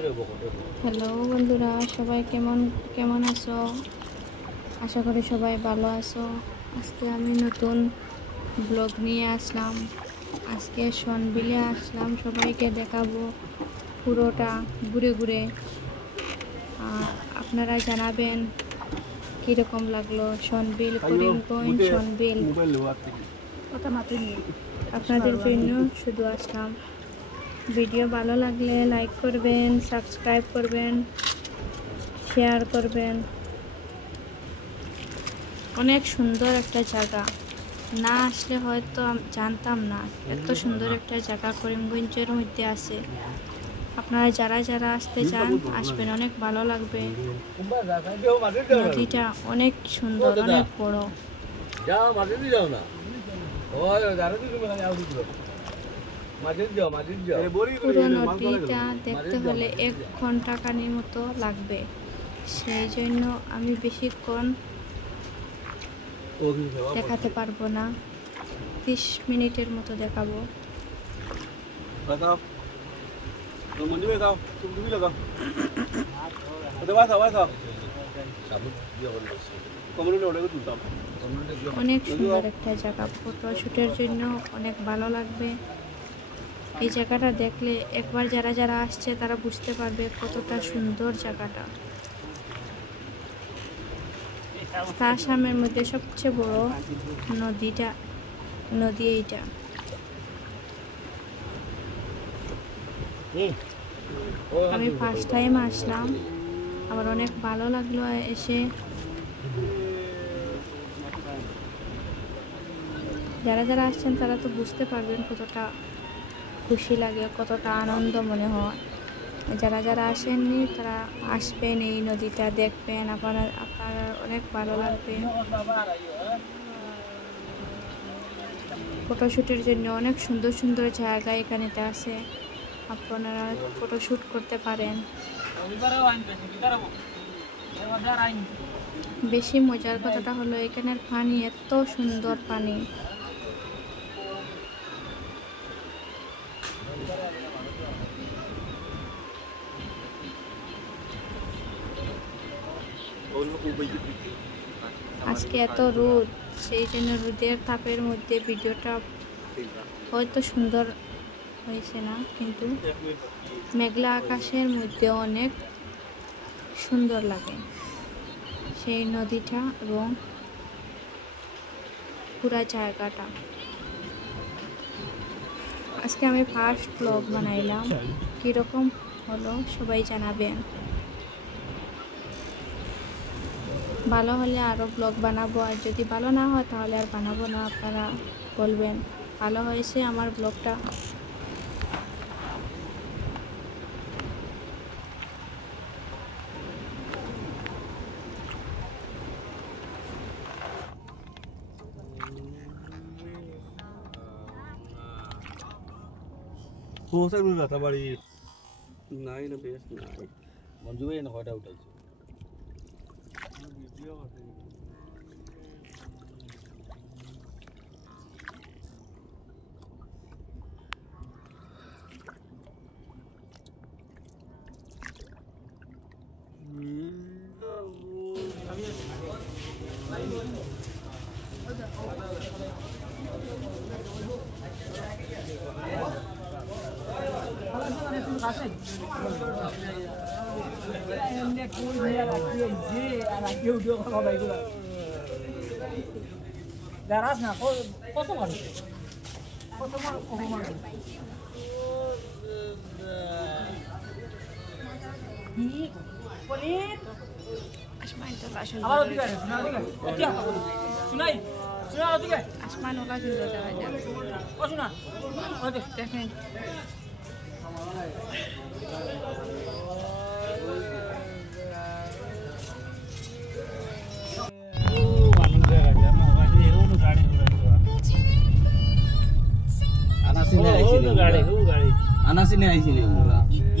Hello বন্ধুরা, সবাই কেমন আছো? আশা করি সবাই ভালো আছো। আজকে আমি নতুন ব্লগ নিয়ে আসলাম। আজকে সনবিলে আসলাম, সবাইকে দেখাবো পুরোটা ঘুরে ঘুরে। আপনারা জানাবেন কীরকম লাগলো সনবিল, করিমগঞ্জ সনবিল। আপনাদের জন্য শুধু আসলাম। ভিডিও ভালো লাগলে লাইক করবেন, সাবস্ক্রাইব করবেন, শেয়ার করবেন। অনেক সুন্দর একটা জায়গা, না আসলে হয়তো জানতাম না এত সুন্দর একটা জায়গা করিমগঞ্জের মধ্যে আছে। আপনারা যারা আসতে চান আসবেন, অনেক ভালো লাগবে। নদীটা অনেক সুন্দর, অনেক বড়। পুরো নদীটা দেখতে হলে 1 ঘন্টা কানির মতো লাগবে। সেই জন্য আমি বেশিক্ষণ দেখাতে পারবো না, 30 মিনিটের মতো দেখাবো। অনেক সুন্দর একটা জায়গা, ফটো শুটের জন্য অনেক ভালো লাগবে। এই জায়গাটা দেখলে একবার যারা আসছে তারা বুঝতে পারবে কতটা সুন্দর জায়গাটা। আসামের মধ্যে সবচেয়ে বড় নদী এইটা। আমি ফার্স্ট টাইম আসলাম, আমার অনেক ভালো লাগলো এসে। যারা আসছেন তারা তো বুঝতে পারবেন কতটা খুশি লাগে, কতটা আনন্দ মনে হয়। যারা আসেননি তারা আসবেন, এই নদীটা দেখবেন, আপনার অনেক ভালো লাগবে। ফটোশ্যুটের জন্য অনেক সুন্দর সুন্দর জায়গা এখানেতে আছে, আপনারা ফটোশ্যুট করতে পারেন। বেশি মজার কথাটা হলো এখানের পানি এত সুন্দর পানি। আজকে এত রোদ, সেই জন্য রোদের তাপের মধ্যে ভিডিওটা হয়তো সুন্দর হয়েছে না, কিন্তু মেঘলা আকাশের মধ্যে অনেক সুন্দর লাগে সেই নদীটা এবং পুরা জায়গাটা। আজকে আমি ফার্স্ট ব্লগ বানাইলাম, কীরকম হলো সবাই জানাবেন। ভালো হলে আরও ব্লগ বানাবো, আর যদি ভালো না হয় তাহলে আর বানাবো না। আপনারা বলবেন ভালো হয়েছে আমার ব্লগটা। নাই না বেশ নাই মঞ্জু ভাই না কয়টা উঠাইছে Daras na kosong ano? Kosong ano? Di, kulit. আসমান তো কা সুন্দর, Amal tiga, sunai tiga. Oke, sunai, sunai tiga. আসমান ওকা সুন্দর দেখা যায়। Oh sunai, oke. দেখেন আনাসিনে আইছিলে গাড়ি